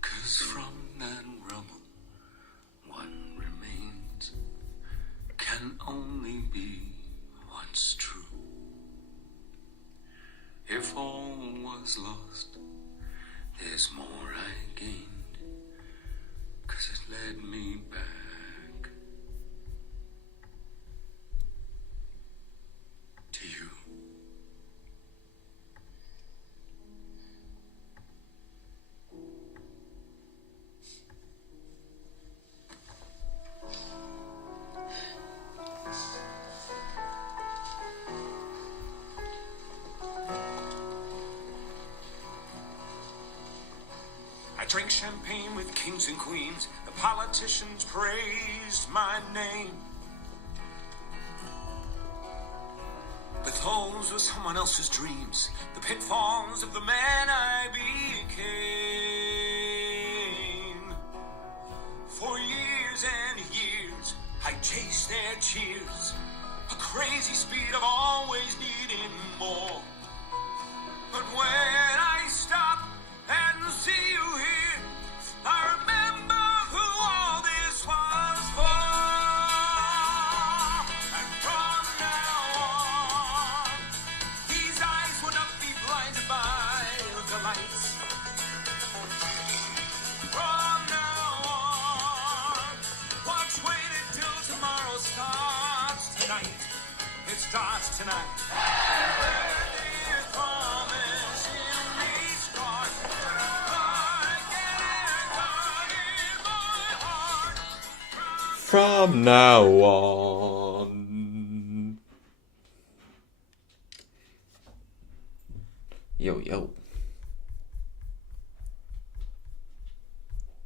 'Cause from that rubble, what remains can only be what's true. If all was lost, there's more I gained, 'cause it led me back to you. I drank champagne with kings and queens. The politicians praised my name. But those were someone else's dreams, the pitfalls of the man I became. For years and years, I chased their cheers, a crazy speed of always needing more. But when I stop and see you here, I remember who all this was for. And from now on, these eyes will not be blinded by the lights. From now on, watch waiting till tomorrow starts tonight. It starts tonight. From now on. Yo, yo.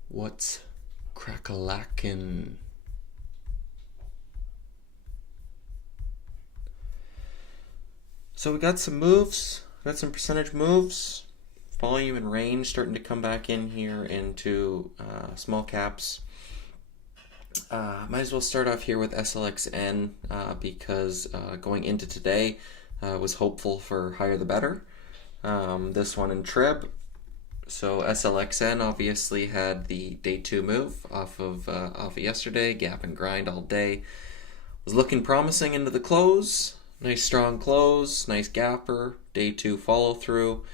What's crack-a-lackin'? So we got some moves. Got some percentage moves. Volume and range starting to come back in here into small caps. Might as well start off here with SLXN because going into today was hopeful for higher the better. This one in Trib. So SLXN obviously had the day 2 move off of yesterday, gap and grind all day. Was looking promising into the close. Nice strong close, nice gapper, day 2 follow through,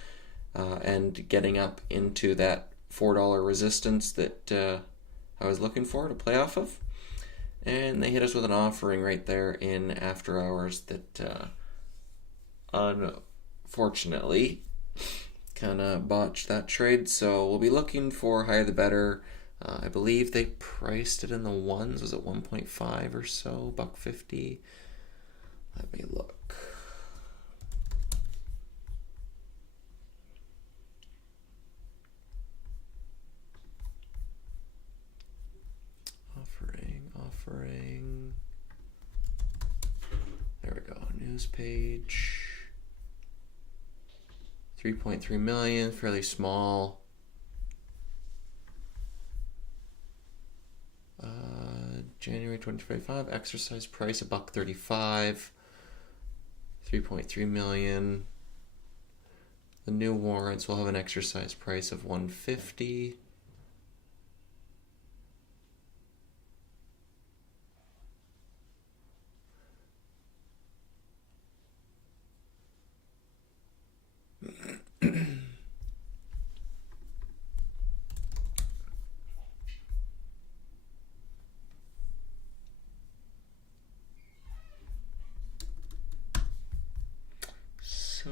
and getting up into that $4 resistance that I was looking for to play off of. And they hit us with an offering right there in after hours that unfortunately kind of botched that trade. So we'll be looking for higher the better. I believe they priced it in the ones. Was it 1.5 or so? $1.50. Let me look. Offering. There we go. News page. 3.3 million, fairly small. January 2025, exercise price $1.35. 3.3 million. The new warrants will have an exercise price of $150. So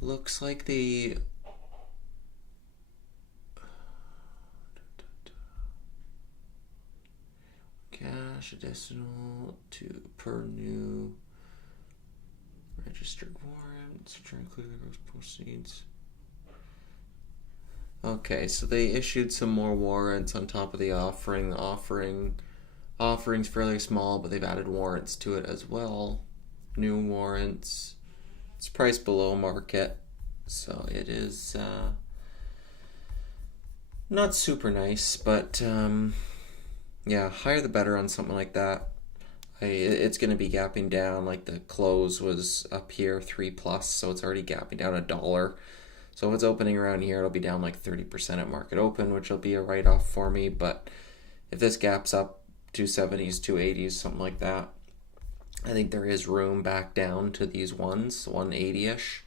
looks like the cash additional to per new registered warrants, which are including the gross proceeds. Okay, so they issued some more warrants on top of the offering. The offering's fairly small, but they've added warrants to it as well. New warrants. It's priced below market, so it is not super nice, but yeah, higher the better on something like that. Okay, it's going to be gapping down. Like the close was up here 3 plus, so it's already gapping down $1. So if it's opening around here, it'll be down like 30% at market open, which will be a write-off for me. But if this gaps up 270s, 280s, something like that, I think there is room back down to these ones, 180-ish.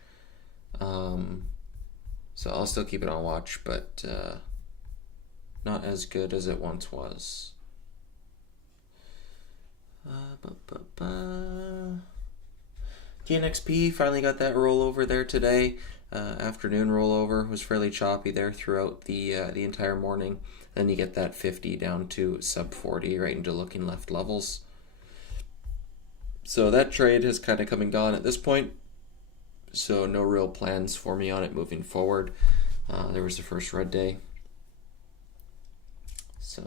So I'll still keep it on watch, but not as good as it once was. TNXP finally got that rollover there today. Afternoon rollover was fairly choppy there throughout the entire morning. Then you get that 50 down to sub 40 right into looking left levels. So that trade has kind of come and gone at this point. So no real plans for me on it moving forward. There was the first red day. So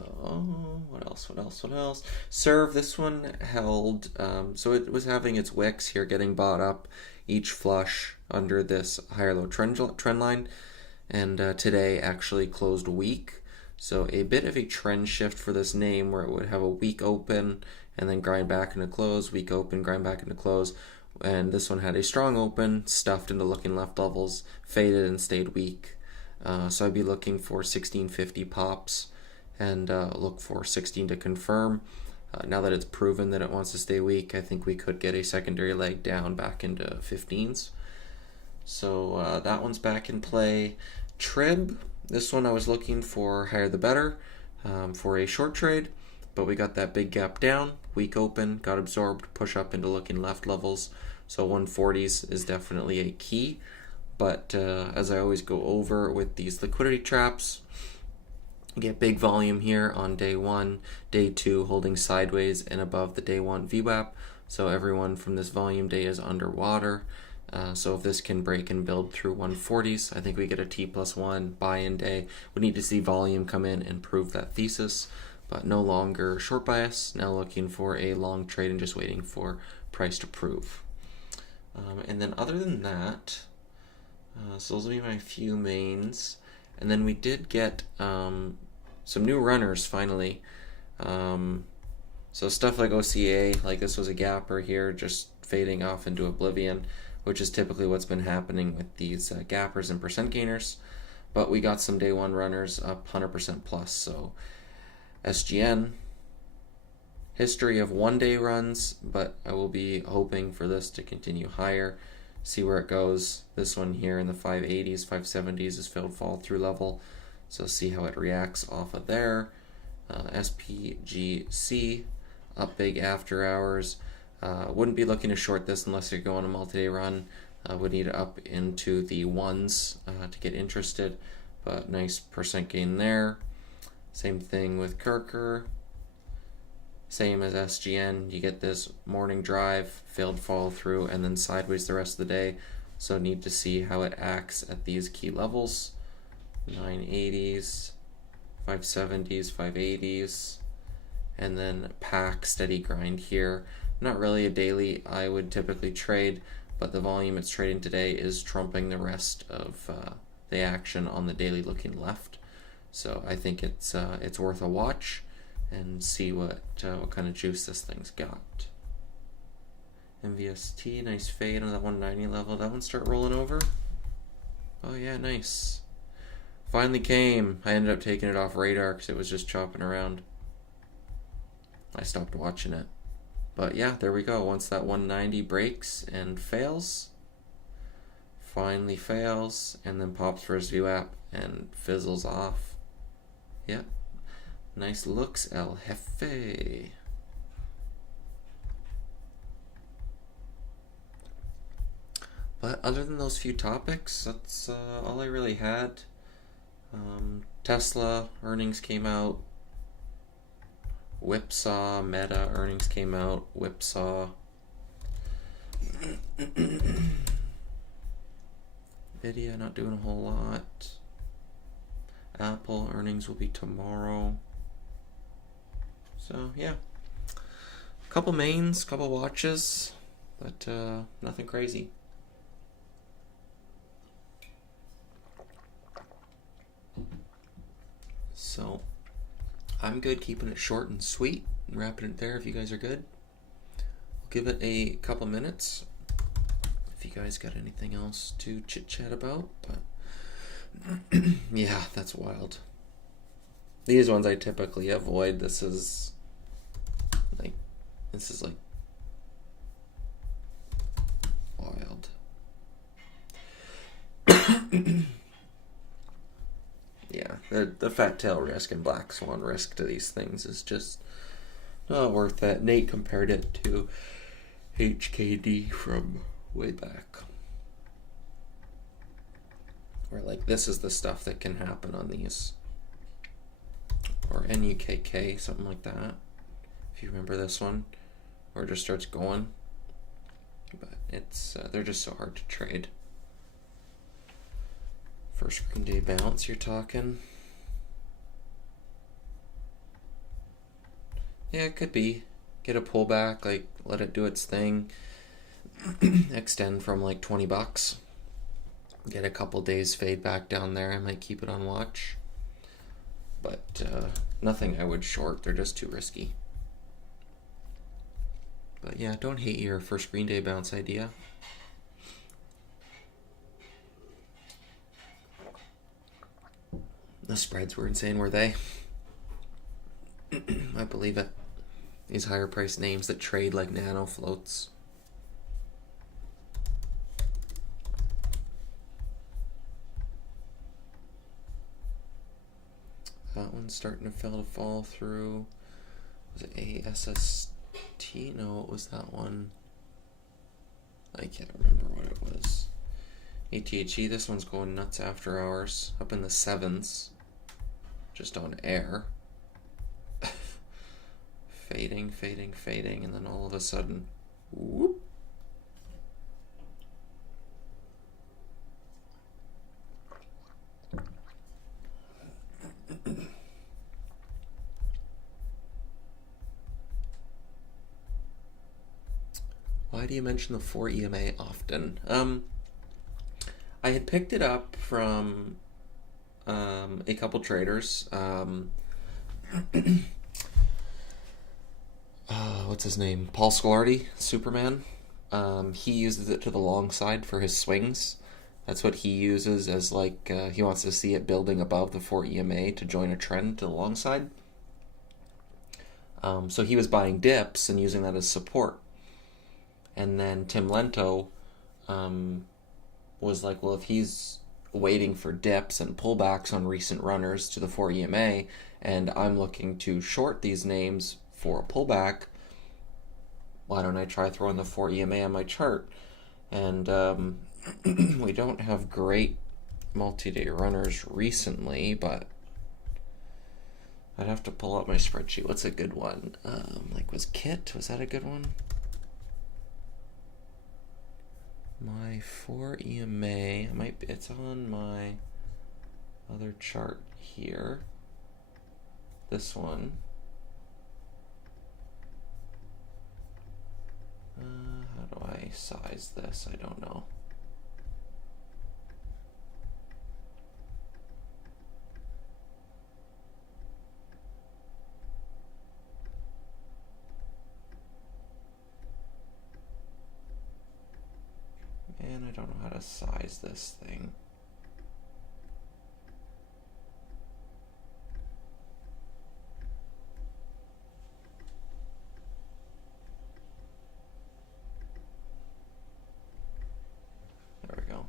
what else? Serve, this one held, so it was having its wicks here getting bought up, each flush under this higher low trend line, and today actually closed weak. So a bit of a trend shift for this name where it would have a weak open and then grind back into close, weak open, grind back into close. And this one had a strong open, stuffed into looking left levels, faded and stayed weak. So I'd be looking for 1650 pops and look for 16 to confirm. Now that it's proven that it wants to stay weak, I think we could get a secondary leg down back into 15s. So that one's back in play. Trib, this one I was looking for higher the better for a short trade, but we got that big gap down, weak open, got absorbed, push up into looking left levels. So 140s is definitely a key. But as I always go over with these liquidity traps, you get big volume here on day 1, day 2 holding sideways and above the day 1 VWAP. So everyone from this volume day is underwater. So if this can break and build through 140s, I think we get a T+1 buy-in day. We need to see volume come in and prove that thesis, but no longer short bias. Now looking for a long trade and just waiting for price to prove. And then other than that, so those will be my few mains. And then we did get some new runners finally. So stuff like OCA, like this was a gapper here, just fading off into oblivion, which is typically what's been happening with these gappers and percent gainers. But we got some day 1 runners up 100% plus. So SGN, history of 1-day runs, but I will be hoping for this to continue higher. See where it goes. This one here in the 580s, 570s is filled fall through level. So see how it reacts off of there. SPGC, up big after hours. Wouldn't be looking to short this unless you're going a multi-day run. Would need up into the ones to get interested. But nice percent gain there. Same thing with Kirker. Same as SGN, you get this morning drive, failed follow through, and then sideways the rest of the day. So need to see how it acts at these key levels. 980s, 570s, 580s, and then pack steady grind here. Not really a daily I would typically trade, but the volume it's trading today is trumping the rest of the action on the daily looking left. So I think it's worth a watch and see what kind of juice this thing's got. MVST, nice fade on that 190 level. That one start rolling over. Oh yeah, nice. Finally came. I ended up taking it off radar because it was just chopping around. I stopped watching it. But yeah, there we go. Once that 190 breaks and fails, finally fails, and then pops for his VWAP and fizzles off. Yep. Nice looks, El Jefe. But other than those few topics, that's all I really had. Tesla earnings came out. Whipsaw, Meta earnings came out. Whipsaw. Nvidia not doing a whole lot. Apple earnings will be tomorrow. So yeah, couple mains, couple watches, but nothing crazy. So I'm good keeping it short and sweet and wrapping it there if you guys are good. give it a couple minutes if you guys got anything else to chit chat about, but yeah, that's wild. These ones I typically avoid. This is like wild. Yeah, the fat tail risk and black swan risk to these things is just not worth it. Nate compared it to HKD from way back. Where like this is the stuff that can happen on these. Or NUKK, something like that. If you remember this one. Or it just starts going. But it's they're just so hard to trade. First green day bounce, you're talking. Yeah, it could be. Get a pullback, like let it do its thing. Extend from like $20. Get a couple days fade back down there. I might keep it on watch. But nothing I would short. They're just too risky. But yeah, don't hate your first green day bounce idea. The spreads were insane, were they? I believe it. These higher priced names that trade like nano floats. That one's starting to fall through. Was it ASST? No, it was that one. I can't remember what it was. ATHE, this one's going nuts after hours. Up in the 7s. Just on air. Fading, and then all of a sudden, whoop. Why do you mention the 4 EMA often? I had picked it up from a couple traders. What's his name? Paul Scolardi, Superman. He uses it to the long side for his swings. That's what he uses as like, he wants to see it building above the 4 EMA to join a trend to the long side. So he was buying dips and using that as support. And then Tim Lento was like, well, if he's waiting for dips and pullbacks on recent runners to the 4 EMA, and I'm looking to short these names for a pullback, why don't I try throwing the 4 EMA on my chart? And we don't have great multi-day runners recently, but I'd have to pull up my spreadsheet. What's a good one? Was that a good one? My 4 EMA, it's on my other chart here. This one. How do I size this? I don't know. And I don't know how to size this thing. There we go.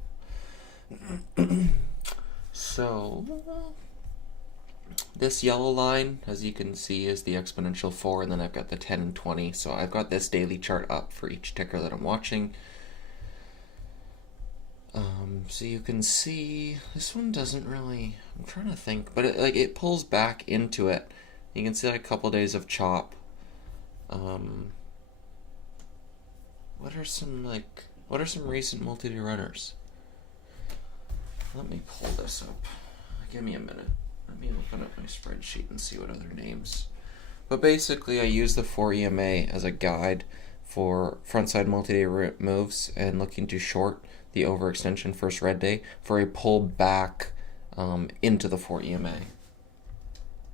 So this yellow line, as you can see, is the exponential 4, and then I've got the 10 and 20. So I've got this daily chart up for each ticker that I'm watching. So you can see this one doesn't really, I'm trying to think, but it pulls back into it. You can see like a couple days of chop. What are some recent multi-day runners? Let me pull this up. Give me a minute. Let me open up my spreadsheet and see what other names. But basically I use the 4 EMA as a guide for frontside multi-day moves and looking to short the overextension first red day for a pull back into the 4 EMA.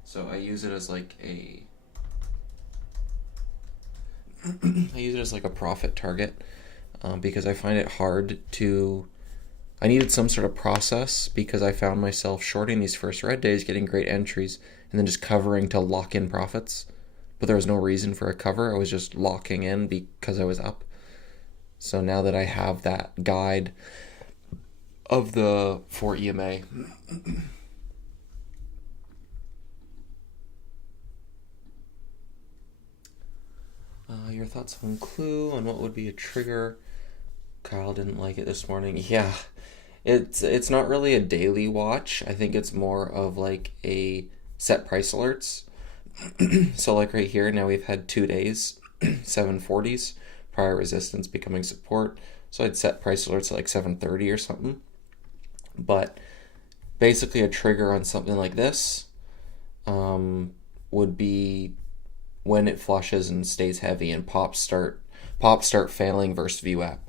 So I use it as like a I use it as like a profit target because I find it hard to. I needed some sort of process because I found myself shorting these first red days, getting great entries, and then just covering to lock in profits. But there was no reason for a cover. I was just locking in because I was up. So now that I have that guide of the 4 EMA, your thoughts on Clue, on what would be a trigger? Kyle didn't like it this morning. Yeah, it's not really a daily watch. I think it's more of like a set price alerts. So like right here, now we've had 2 days, 740s, prior resistance becoming support. So I'd set price alerts at like 730 or something. But basically a trigger on something like this would be when it flushes and stays heavy and pops start failing versus VWAP.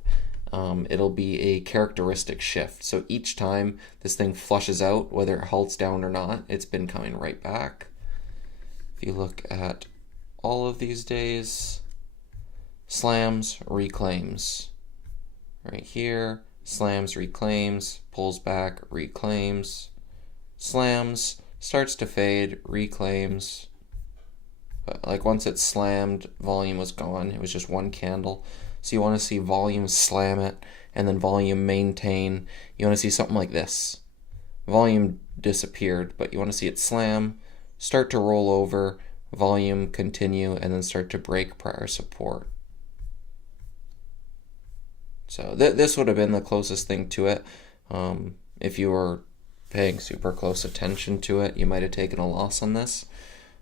It'll be a characteristic shift. So each time this thing flushes out, whether it halts down or not, it's been coming right back. If you look at all of these days, slams, reclaims. Right here, slams, reclaims, pulls back, reclaims, slams, starts to fade, reclaims. But like once it slammed, volume was gone. It was just one candle. So you want to see volume slam it and then volume maintain. You want to see something like this. Volume disappeared, but you want to see it slam, start to roll over, volume continue, and then start to break prior support. So this would have been the closest thing to it. If you were paying super close attention to it, you might have taken a loss on this.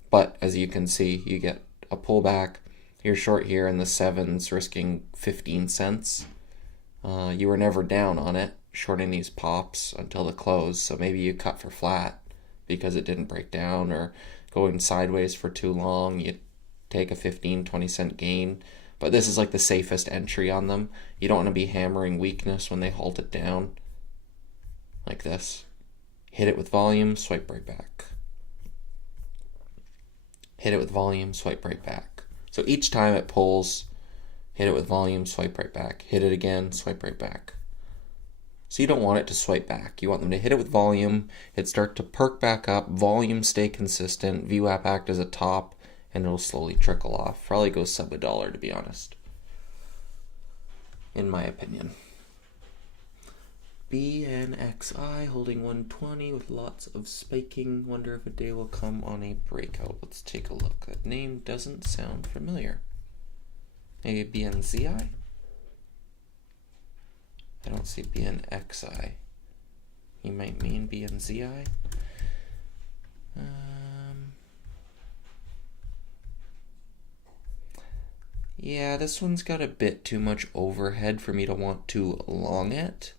But as you can see, you get a pullback. You're short here in the 7s, risking 15 cents. You were never down on it, shorting these pops until the close. So maybe you cut for flat because it didn't break down, or going sideways for too long, you take a 15, 20 cent gain. But this is like the safest entry on them. You don't want to be hammering weakness when they halt it down. Like this. Hit it with volume, swipe right back. Hit it with volume, swipe right back. So each time it pulls, hit it with volume, swipe right back. Hit it again, swipe right back. So you don't want it to swipe back. You want them to hit it with volume, it start to perk back up, volume stay consistent, VWAP act as a top, and it'll slowly trickle off. Probably goes sub $1, to be honest. In my opinion. BNXI holding 120 with lots of spiking. Wonder if a day will come on a breakout. Let's take a look. That name doesn't sound familiar. Maybe BNZI? I don't see BNXI. You might mean BNZI? Yeah, this one's got a bit too much overhead for me to want to long it.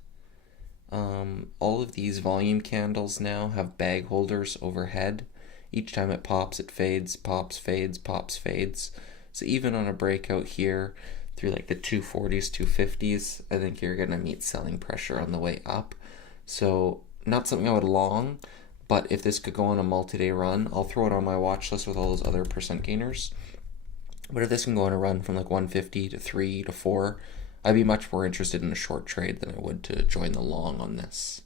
All of these volume candles now have bag holders overhead. Each time it pops, it fades, pops, fades, pops, fades. So even on a breakout here through like the 240s, 250s, I think you're going to meet selling pressure on the way up. So not something I would long, but if this could go on a multi-day run, I'll throw it on my watch list with all those other percent gainers. But if this can go on a run from like 150 to 3 to 4, I'd be much more interested in a short trade than I would to join the long on this.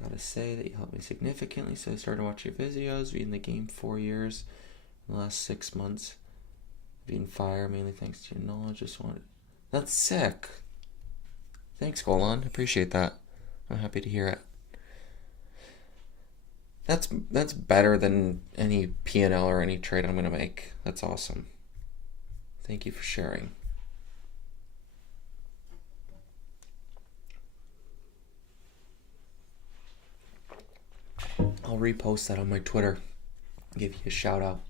Gotta say that you helped me significantly. So I started watching your videos, being in the game 4 years. In the last 6 months, being fire, mainly thanks to your knowledge. Just wanted. That's sick. Thanks, Golan. Appreciate that. I'm happy to hear it. That's better than any P&L or any trade I'm gonna make. That's awesome. Thank you for sharing. I'll repost that on my Twitter. Give you a shout out.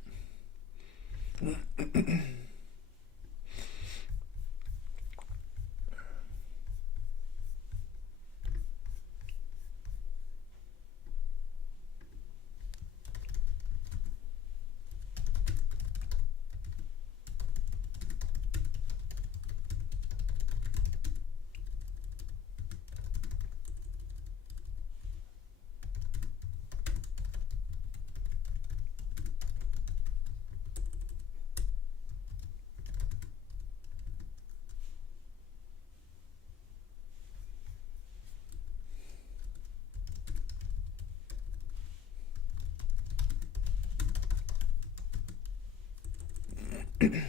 There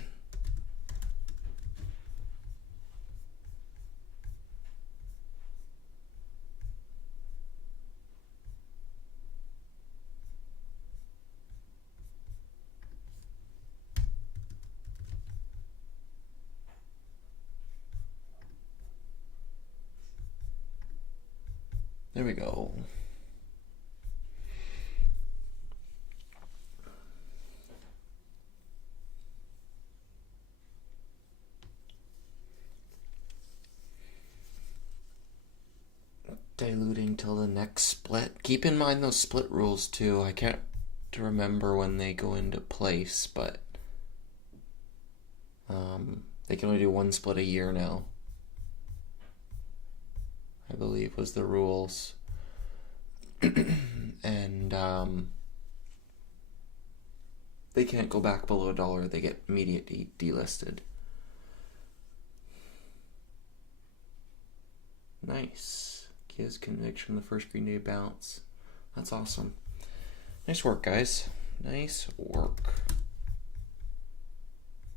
we go. Diluting till the next split. Keep in mind those split rules too. I can't remember when they go into place, but they can only do one split a year now, I believe was the rules. And they can't go back below $1. They get immediately delisted. Nice. Kia's conviction, the first Green Day bounce. That's awesome. Nice work, guys. Nice work.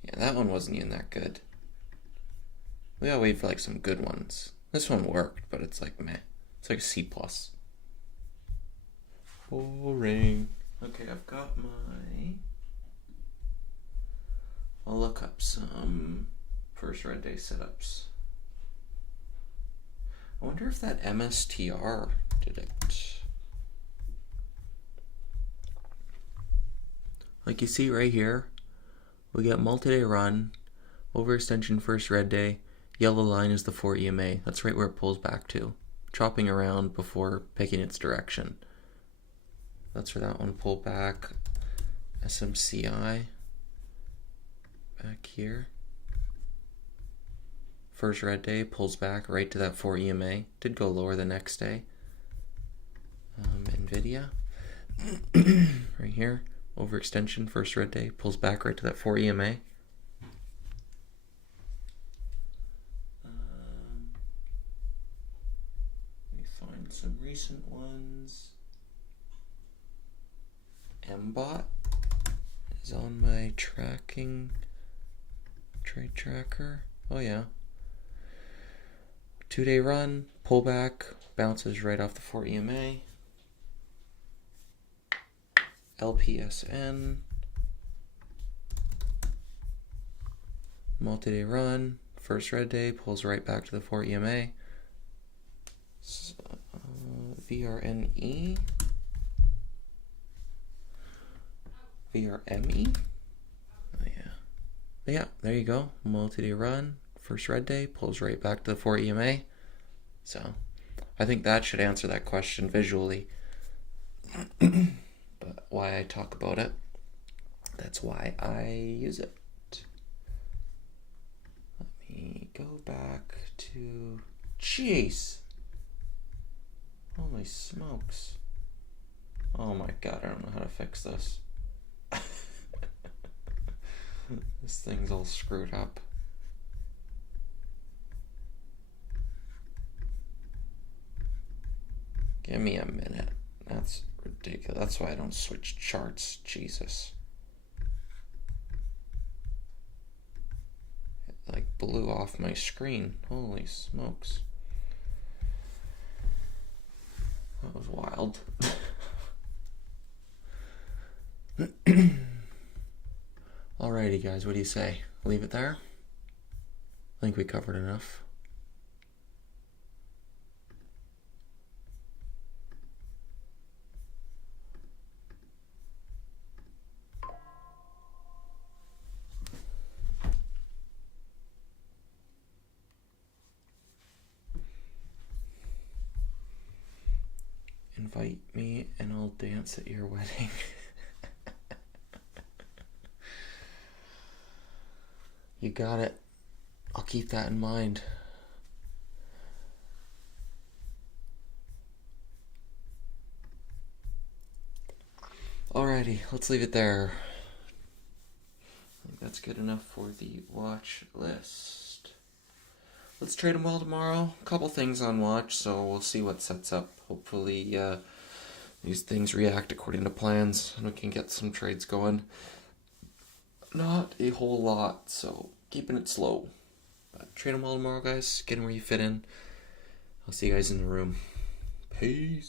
Yeah, that one wasn't even that good. We gotta wait for like some good ones. This one worked, but it's like meh. It's like a C+. Boring. Okay, I've got my... I'll look up some first red day setups. I wonder if that MSTR did it. Like you see right here, we got multi-day run, overextension first red day, yellow line is the 4 EMA. That's right where it pulls back to. Chopping around before picking its direction. That's where that one pulled back. SMCI. Back here. First red day pulls back right to that 4 EMA. Did go lower the next day. NVIDIA. Right here. Overextension, first red day, pulls back right to that 4 EMA. Let me find some recent ones. MBOT is on my tracking trade tracker. Oh yeah. 2-day run, pullback, bounces right off the 4 EMA. LPSN, multi-day run, first red day, pulls right back to the 4 EMA. VRNE, VRME, oh yeah, yeah, there you go, multi-day run, first red day, pulls right back to the 4 EMA. So, I think that should answer that question visually. But why I talk about it, that's why I use it. Let me go back to... Jeez! Holy smokes. Oh my god, I don't know how to fix this. This thing's all screwed up. Give me a minute. That's ridiculous. That's why I don't switch charts. Jesus. It like blew off my screen. Holy smokes. That was wild. Alrighty guys, what do you say? Leave it there? I think we covered enough. Invite me and I'll dance at your wedding. You got it. I'll keep that in mind. Alrighty, let's leave it there. I think that's good enough for the watch list. Let's trade them well tomorrow. A couple things on watch, so we'll see what sets up. Hopefully these things react according to plans and we can get some trades going. not a whole lot, so keeping it slow. But trade them all tomorrow, guys. Get them where you fit in. I'll see you guys in the room. Peace.